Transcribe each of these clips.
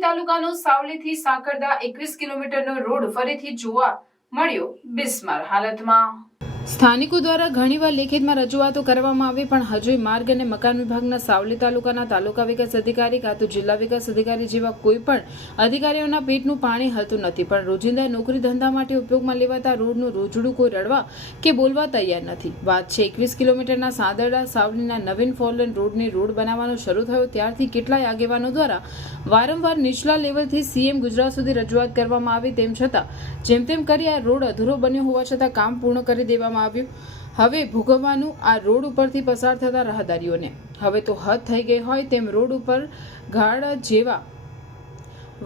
તાલુકાનો સાવલીથી સાકરદા એકવીસ કિલોમીટરનો રોડ ફરીથી જોવા મળ્યો. બિસ્માર હાલતમાં સ્થાનિકો દ્વારા ઘણીવાર લેખિતમાં રજૂઆતો કરવામાં આવી, પણ હજુય માર્ગ અને મકાન વિભાગના સાવલી તાલુકાના તાલુકા વિકાસ અધિકારી કાં તો જિલ્લા વિકાસ અધિકારી જેવા કોઈ પણ અધિકારીઓના પેટનું પાણી હલતું નથી. પણ રોજિંદા નોકરી ધંધા માટે ઉપયોગમાં લેવાતા રોડનું રોજડું કોઈ રડવા કે બોલવા તૈયાર નથી. વાત છે એકવીસ કિલોમીટરના સાદરડા સાવલીના નવીન ફોરલેન રોડને રોડ બનાવવાનો શરૂ થયો, ત્યારથી કેટલાય આગેવાનો દ્વારા વારંવાર નીચલા લેવલથી સીએમ ગુજરાત સુધી રજૂઆત કરવામાં આવી, તેમ છતાં જેમ તેમ કરી આ રોડ અધૂરો બન્યો હોવા છતાં કામ પૂર્ણ કરી દેવામાં આવ્યું. હવે ભોગવવાનું આ રોડ ઉપરથી પસાર થતા રાહદારીઓને. હવે તો હદ થઈ ગઈ હોય તેમ રોડ ઉપર ગાળ જેવા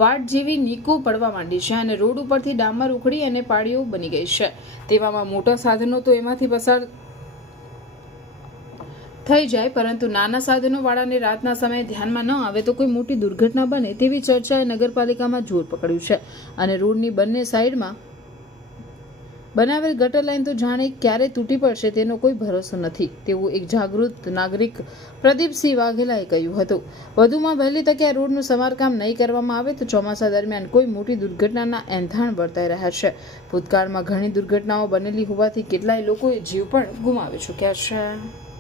વાટ જેવી નીકો પડવા માંડી છે અને રોડ ઉપરથી ડામર ઉખડી અને પાળીઓ બની ગઈ છે. તેવામાં મોટા સાધનો તો એમાંથી પસાર થઈ જાય, પરંતુ નાના સાધનો વાળાને રાતના સમયે ધ્યાનમાં ન આવે તો કોઈ મોટી દુર્ઘટના બને તેવી ચર્ચાએ નગરપાલિકામાં જોર પકડ્યું છે. અને રોડની બંને સાઈડમાં બનાવેલ ગટર લાઇન તો જાણે ક્યારે તૂટી પડશે તેનો કોઈ ભરોસો નથી, તેવું એક જાગૃત નાગરિક પ્રદીપસિંહ વાઘેલાએ કહ્યું હતું. વધુમાં વહેલી તકે આ રોડનું સમારકામ નહીં કરવામાં આવે તો ચોમાસા દરમિયાન કોઈ મોટી દુર્ઘટનાના એંધાણ વર્તાઈ રહ્યા છે. ભૂતકાળમાં ઘણી દુર્ઘટનાઓ બનેલી હોવાથી કેટલાય લોકોએ જીવ પણ ગુમાવી ચૂક્યા છે.